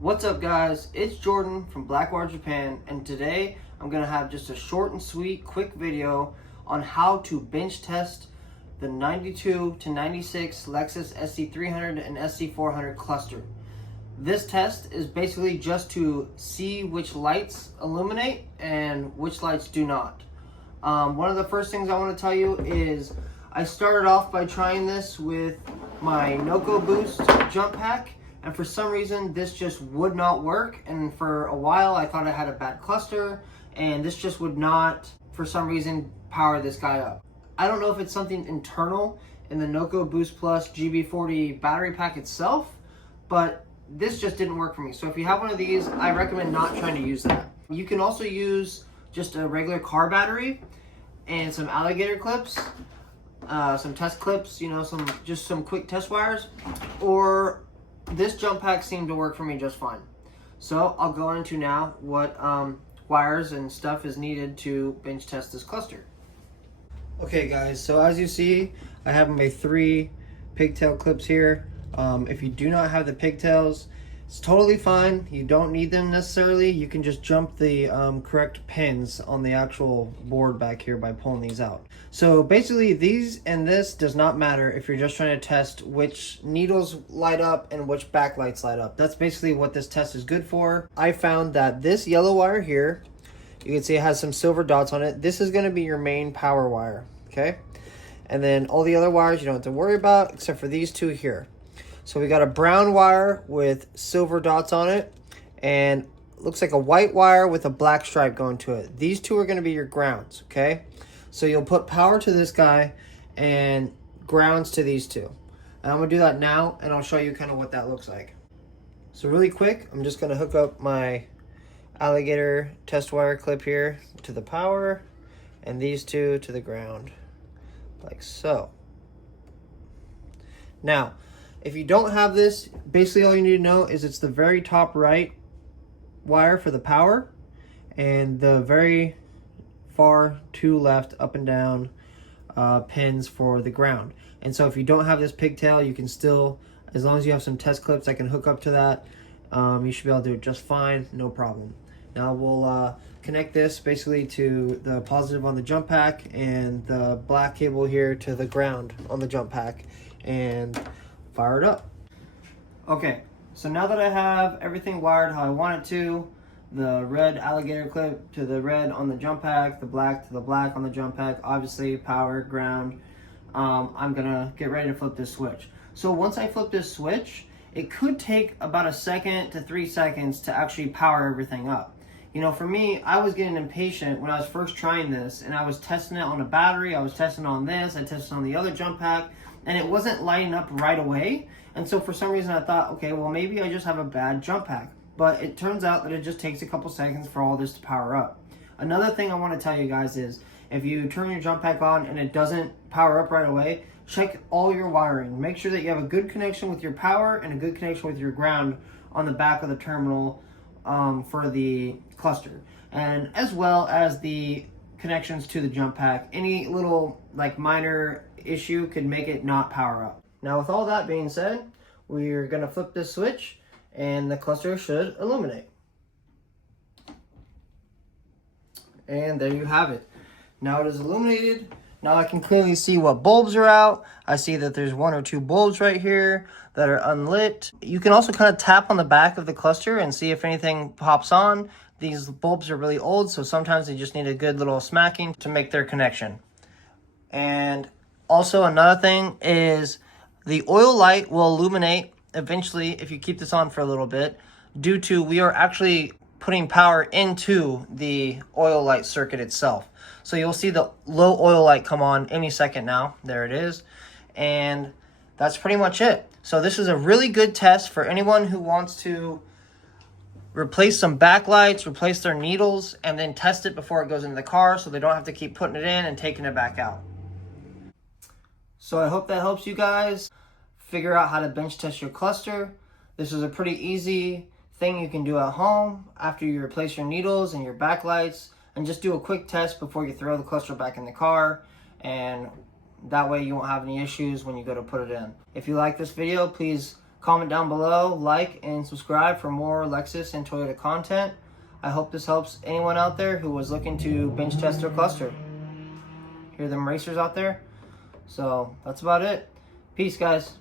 What's up guys, it's Jordan from Blackwire Japan, and today I'm going to have just a short and sweet quick video on how to bench test the 92 to 96 Lexus SC300 and SC400 cluster. This test is basically just to see which lights illuminate and which lights do not. One of the first things I want to tell you is I started off by trying this with my Noco Boost jump pack. And for some reason, this just would not work. And for a while, I thought I had a bad cluster. And this just would not, for some reason, power this guy up. I don't know if it's something internal in the Noco Boost Plus GB40 battery pack itself. But this just didn't work for me. So if you have one of these, I recommend not trying to use that. You can also use just a regular car battery and some alligator clips. Some test clips, just some quick test wires. Or this jump pack seemed to work for me just fine. So I'll go into now what wires and stuff is needed to bench test this cluster. Okay guys, so as you see, I have my 3 pigtail clips here. If you do not have the pigtails, it's totally fine. You don't need them necessarily. You can just jump the correct pins on the actual board back here by pulling these out. So basically these and this does not matter if you're just trying to test which needles light up and which backlights light up. That's basically what this test is good for. I found that this yellow wire here, you can see it has some silver dots on it. This is going to be your main power wire, okay? And then all the other wires you don't have to worry about except for these 2 here. So we got a brown wire with silver dots on it, and looks like a white wire with a black stripe going to it. These 2 are going to be your grounds, okay? So you'll put power to this guy and grounds to these 2. And I'm going to do that now, and I'll show you kind of what that looks like. So really quick, I'm just going to hook up my alligator test wire clip here to the power, and these 2 to the ground, like so. Now, if you don't have this, basically all you need to know is it's the very top right wire for the power and the very far 2 left up and down pins for the ground. And so if you don't have this pigtail, you can still, as long as you have some test clips that can hook up to that, you should be able to do it just fine, no problem. Now we'll connect this basically to the positive on the jump pack and the black cable here to the ground on the jump pack and fire it up. Okay, so now that I have everything wired how I want it to, the red alligator clip to the red on the jump pack, the black to the black on the jump pack, obviously power, ground, I'm gonna get ready to flip this switch. So once I flip this switch, it could take about 1 second to 3 seconds to actually power everything up. For me, I was getting impatient when I was first trying this, and I was testing it on a battery, I was testing on this, I tested on the other jump pack, and it wasn't lighting up right away. And so for some reason I thought, okay, well maybe I just have a bad jump pack. But it turns out that it just takes a couple seconds for all this to power up. Another thing I want to tell you guys is, if you turn your jump pack on and it doesn't power up right away, check all your wiring. Make sure that you have a good connection with your power and a good connection with your ground on the back of the terminal for the cluster. And as well as the connections to the jump pack. Any little minor issue could make it not power up. Now with all that being said, we're going to flip this switch and the cluster should illuminate. And there you have it. Now it is illuminated. Now I can clearly see what bulbs are out. I see that there's 1 or 2 bulbs right here that are unlit. You can also kind of tap on the back of the cluster and see if anything pops on. These bulbs are really old, so sometimes they just need a good little smacking to make their connection. And also another thing is the oil light will illuminate eventually if you keep this on for a little bit, due to we are actually putting power into the oil light circuit itself. So you'll see the low oil light come on any second now. There it is. And that's pretty much it. So this is a really good test for anyone who wants to replace some backlights, replace their needles, and then test it before it goes into the car so they don't have to keep putting it in and taking it back out. So I hope that helps you guys figure out how to bench test your cluster. This is a pretty easy thing you can do at home after you replace your needles and your backlights, and just do a quick test before you throw the cluster back in the car, and that way you won't have any issues when you go to put it in. If you like this video, please Comment down below, like, and subscribe for more Lexus and Toyota content. I hope this helps anyone out there who was looking to bench test their cluster. Hear them racers out there? So that's about it. Peace, guys.